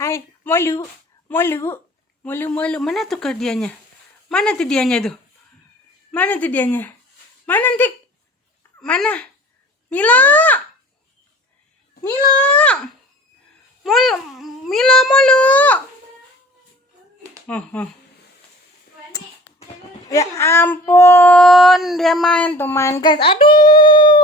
Hai, Molu, Molu, Molu, Molu. Mana tuh ke dianya? Mana tuh dianya tuh? Mana tuh dianya? Mana Tik? Mana? Mila, Mila, Molu, Mila, Molu. Ya ampun, dia main tuh main guys. Aduh.